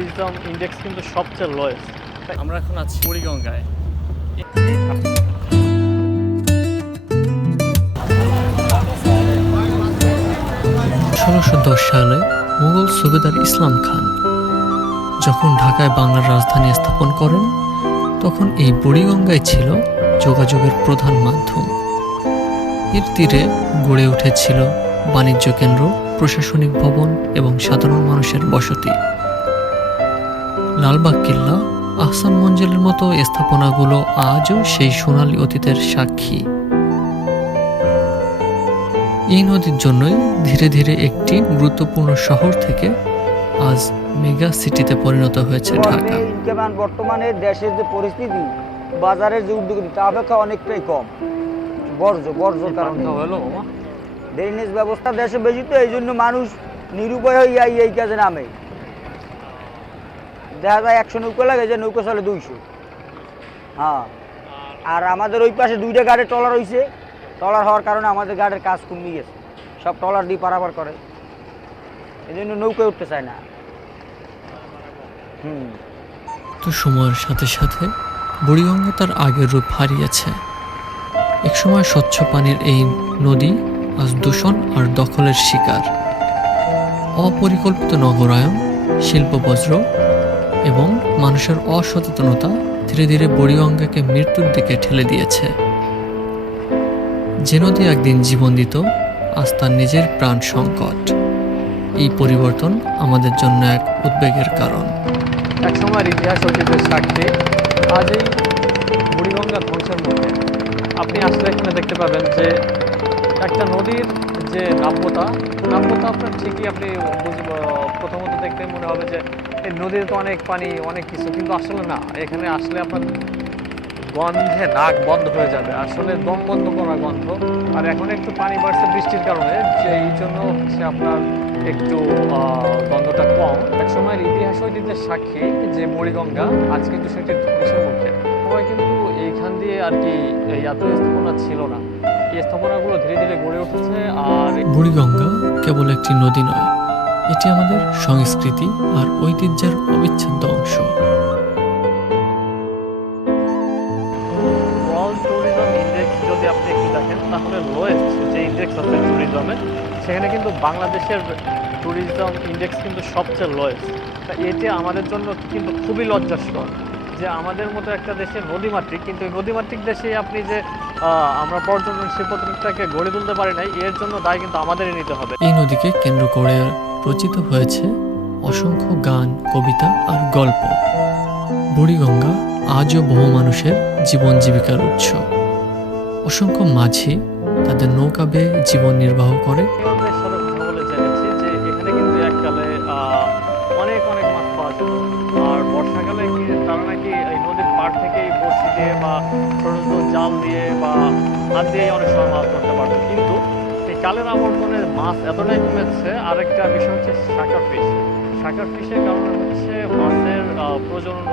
Tourism index কিন্তু সবচেয়ে lowest. আমরা এখন আছি বুড়িগঙ্গায়। ১৬১০ সালে মুঘল সুবেদার ইসলাম খান যখন ঢাকায় বাংলার রাজধানী স্থাপন করেন, তখন এই বুড়িগঙ্গাই ছিল যোগাযোগের প্রধান মাধ্যম। এর তীরে গড়ে উঠেছিল বাণিজ্য কেন্দ্র, প্রশাসনিক ভবন এবং সাধারণ মানুষের বসতি। লালবাগ কিল্লা, আহসান মঞ্জিলের মতো স্থাপনাগুলো আজও সেই সোনালী অতীতের সাক্ষী। এই নদীর জন্যই ধীরে ধীরে একটি গুরুত্বপূর্ণ শহর থেকে আজ মেগা সিটিতে পরিণত হয়েছে ঢাকা। বর্তমানে দেশের যে পরিস্থিতি, বাজারের যে উদ্যোগ তা অপেক্ষা অনেকটাই কম। বর্জ্য কারণে ড্রেনেজ ব্যবস্থা দেশে বেশি, তো এই জন্য মানুষ নিরুপায় হইয়া এই কাজে নামে। দেখা যায় 100 নৌকা লাগে, যে নৌকা চলে 200। হ্যাঁ, আর আমাদের ওই পাশে 2টা গাড়ি ট্রলার হয়েছে। ট্রলার হওয়ার কারণে আমাদের গাড়ির কাজ কমে গেছে, সব ট্রলার দিয়ে পারাপার করে, এই জন্য নৌকায় উঠতে চায় না। তো সময়ের সাথে সাথে বুড়িগঙ্গা তার আগের রূপ হারিয়েছে। একসময় স্বচ্ছ পানির এই নদী আজ দূষণ আর দখলের শিকার। অপরিকল্পিত নগরায়ন, শিল্পবজ্র এবং মানুষের অসচেতনতা ধীরে ধীরে বুড়িগঙ্গাকে মৃত্যুর দিকে ঠেলে দিয়েছে। যে নদী একদিন জীবন দিত, আজ তার নিজের প্রাণ সংকট। এই পরিবর্তন আমাদের জন্য এক উদ্বেগের কারণ। এক সময়ের ইতিহাস ঐতিহ্যের সাক্ষী আজ এই বুড়িগঙ্গা ধ্বংসের মুখে। আপনি আসলে এখানে দেখতে পাবেন যে একটা নদীর যে নাব্যতা আপনার ঠিকই আপনি প্রথমত দেখতে মনে হবে যে এই নদীর তো অনেক পানি, অনেক কিছু, কিন্তু আসলে না। এখানে আসলে আপনার গন্ধে নাক বন্ধ হয়ে যাবে, আসলে দম বন্ধ করা গন্ধ। আর এখন একটু পানি বাড়ছে বৃষ্টির কারণে, যে এই জন্য হচ্ছে আপনার একটু গন্ধটা কম। এক সময়ের ইতিহাস ঐতিহ্যের সাক্ষী যে বুড়িগঙ্গা, আজ কিন্তু সেটি ধ্বংসের মুখে। সবাই কিন্তু এইখান দিয়ে আর কি এত স্থাপনা ছিল না, এই স্থাপনাগুলো ধীরে ধীরে গড়ে উঠেছে। আর বুড়িগঙ্গা কেবল একটি নদী নয়, এটি আমাদের সংস্কৃতি আর ঐতিহ্যের অবিচ্ছেদ্য অংশ। যদি আপনি একটু দেখেন, তাহলে লোয়েস্ট যে ইন্ডেক্স আছে ট্যুরিজমে, সেখানে কিন্তু বাংলাদেশের ট্যুরিজম ইন্ডেক্স কিন্তু সবচেয়ে লোয়েস্ট। তা এটি আমাদের জন্য কিন্তু খুবই লজ্জাস্কর যে আমাদের মতো একটা দেশে নদীমাতৃক, কিন্তু নদীমাতৃক দেশে আপনি যে আমরা পর্যটন শিল্পটাকে গড়ে তুলতে পারি নাই, এর জন্য দায় কিন্তু আমাদেরই নিতে হবে। এই নদীকে কেন্দ্র করে রচিত হয়েছে অসংখ্য গান, কবিতা আর গল্প। বুড়িগঙ্গা আজও বহু মানুষের জীবন জীবিকার উৎস। অসংখ্য মাঝি তাদের নৌকা বেয়ে জীবন নির্বাহ করে। সাথে কথা বলে জেনেছি যে এখানে কিন্তু এককালে অনেক মাছ পাওয়া যেত, আর বর্ষাকালে কি তারা নাকি এই নদীর পাড় থেকেই বড়শি দিয়ে বা ছোট ছোট জাল দিয়ে বা হাত দিয়ে অনেক সময় মাছ ধরতে পারতো। কিন্তু এই কালের আবর্তনে মাছ এতটাই কমেছে। আরেকটা বিষয় হচ্ছে শাকার ফিশের কারণে হচ্ছে মাছের প্রজনন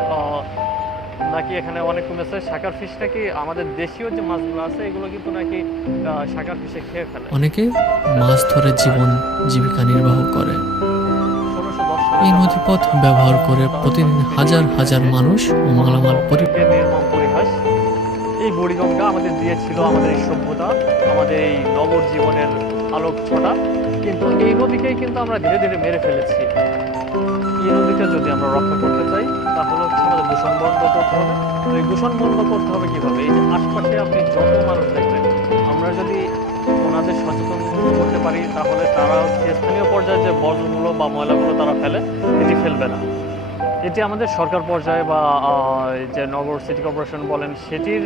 নাকি এখানে অনেক কমেছে। শাকার ফিশ নাকি আমাদের দেশীয় যে মাছগুলো আছে, এগুলো কিন্তু নাকি শাকার ফিশে খেয়ে ফেলে। অনেকে মাছ ধরে জীবন জীবিকা নির্বাহ করে। এই নদীপথ ব্যবহার করে প্রতিদিন হাজার হাজার মানুষ ও মালামাল নির্মম পরিহাস। এই বুড়িগঙ্গা আমাদের দিয়েছিল আমাদের এই সভ্যতা, আমাদের এই নগর জীবনের আলোক ছটা, কিন্তু এই নদীকেই কিন্তু আমরা ধীরে ধীরে মেরে ফেলেছি। এই নদীটা যদি আমরা রক্ষা করতে চাই, তাহলে হচ্ছে আমাদের দূষণ বন্ধ করতে হবে। তো এই দূষণ বন্ধ করতে হবে কীভাবে? এই যে আশপাশে আপনি যত মানুষ দেখবেন, আমরা যদি ওনাদের সচেতন করতে পারি, তাহলে তারা হচ্ছে স্থানীয় পর্যায়ে যে বর্জ্যগুলো বা ময়লাগুলো তারা ফেলে, এটি ফেলবে না। এটি আমাদের সরকার পর্যায়ে বা যে নগর সিটি কর্পোরেশন বলেন, সেটির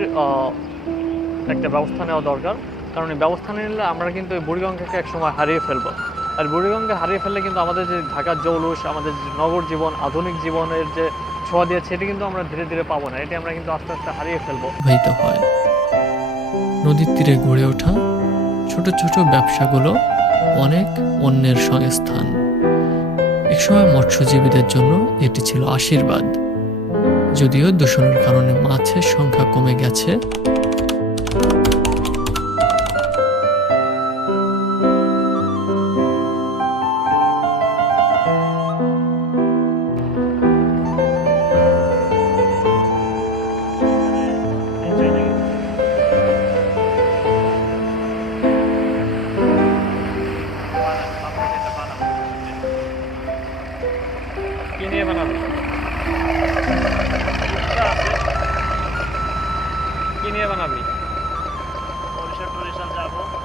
একটা ব্যবস্থা নেওয়া দরকার। কারণ এই ব্যবস্থা নিলে আমরা কিন্তু এই বুড়িগঙ্গাকে একসময় হারিয়ে ফেলবো। আর বুড়িগঙ্গা হারিয়ে ফেললে কিন্তু আমাদের যে ঢাকার জৌলুস, আমাদের নগর জীবন, আধুনিক জীবনের যে ছোঁয়া দিয়েছে, সেটি কিন্তু আমরা ধীরে ধীরে পাবো না। এটি আমরা কিন্তু আস্তে আস্তে হারিয়ে ফেলবো। হয় নদীর তীরে গড়ে ওঠা ছোট ছোট ব্যবসাগুলো অনেক অন্যের সংস্থান। একসময় মৎস্যজীবীদের জন্য এটি ছিল আশীর্বাদ। যদিও দূষণের কারণে মাছের সংখ্যা কমে গেছে, কি নিয়ে বানাবি? কি নিয়ে বানাবি? বরিশাল টরিশাল যাবো।